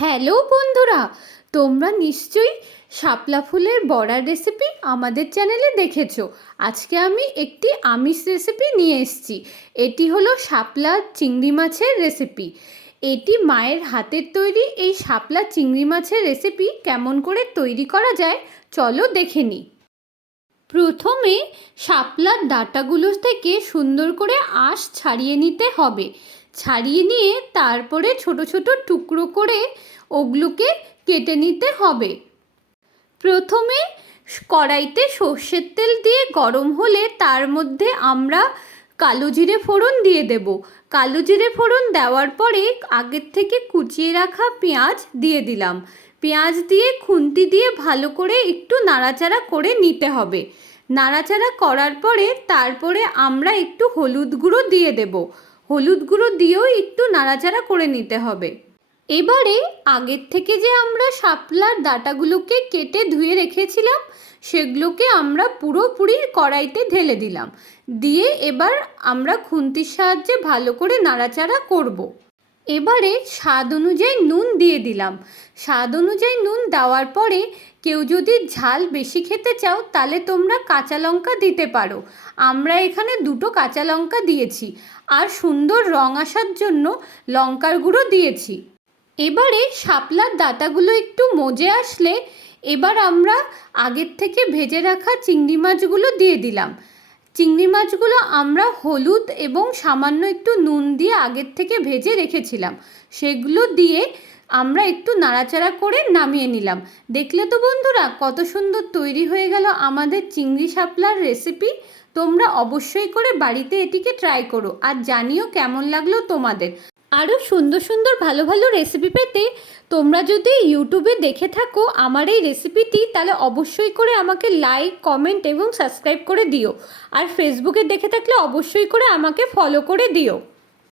Hello বন্ধুরা, তোমরা নিশ্চয়ই শাপলা ফুলের বড়ার রেসিপি আমাদের চ্যানেলে দেখেছ। আজকে আমি একটি আমিষ রেসিপি নিয়ে এসেছি। এটি হলো শাপলা চিংড়ি মাছের রেসিপি এটি মায়ের হাতের তৈরি এই শাপলা চিংড়ি মাছের রেসিপি কেমন করে তৈরি করা যায়, চলো দেখে নিই। প্রথমে শাপলার ডাঁটাগুলো থেকে সুন্দর করে আঁশ ছাড়িয়ে নিতে হবে। ছাড়িয়ে নিয়ে তারপরে ছোট ছোট টুকরো করে ওগুলোকে কেটে নিতে হবে। প্রথমে কড়াইতে সর্ষের তেল দিয়ে গরম হলে তার মধ্যে আমরা কালো জিরে ফোড়ন দিয়ে দেব। কালো জিরে ফোড়ন দেওয়ার পরে আগের থেকে কুচিয়ে রাখা পেঁয়াজ দিয়ে দিলাম। পেঁয়াজ দিয়ে খুন্তি দিয়ে ভালো করে একটু নাড়াচাড়া করে নিতে হবে। নাড়াচাড়া করার পরে তারপরে আমরা একটু হলুদ গুঁড়ো দিয়ে দেব। হলুদ গুঁড়ো দিয়েও একটু নাড়াচাড়া করে নিতে হবে এবারে আগের থেকে যে আমরা শাপলার ডাটাগুলোকে কেটে ধুয়ে রেখেছিলাম, সেগুলোকে আমরা পুরোপুরি কড়াইতে ঢেলে দিলাম দিয়ে এবার আমরা খুন্তির সাহায্যে ভালো করে নাড়াচাড়া করব। এবারে স্বাদ অনুযায়ী নুন দিয়ে দিলাম। স্বাদ অনুযায়ী নুন দেওয়ার পরে কেউ যদি ঝাল বেশি খেতে চাও, তাহলে তোমরা কাঁচা লঙ্কা দিতে পারো। আমরা এখানে দুটো কাঁচা লঙ্কা দিয়েছি আর সুন্দর রং আসার জন্য লঙ্কার গুঁড়ো দিয়েছি। এবারে শাপলার ডাঁটাগুলো একটু মজে আসলে এবার আমরা আগের থেকে ভেজে রাখা চিংড়ি মাছগুলো দিয়ে দিলাম। চিংড়ি মাছগুলো আমরা হলুদ এবং সামান্য একটু নুন দিয়ে আগের থেকে ভেজে রেখেছিলাম। সেগুলো দিয়ে আমরা একটু নাড়াচাড়া করে নামিয়ে নিলাম। দেখলে তো বন্ধুরা কত সুন্দর তৈরি হয়ে গেল আমাদের চিংড়ি শাপলার রেসিপি। তোমরা অবশ্যই করে বাড়িতে এটিকে ট্রাই করো। আর জানিও কেমন লাগল তোমাদের। আরও সুন্দর সুন্দর ভালো ভালো রেসিপি পেতে তোমরা যদি ইউটিউবে দেখে থাকো আমার এই রেসিপিটি তাহলে অবশ্যই করে আমাকে লাইক কমেন্ট এবং সাবস্ক্রাইব করে দিও। আর ফেসবুকে দেখে থাকলে অবশ্যই করে আমাকে ফলো করে দিও।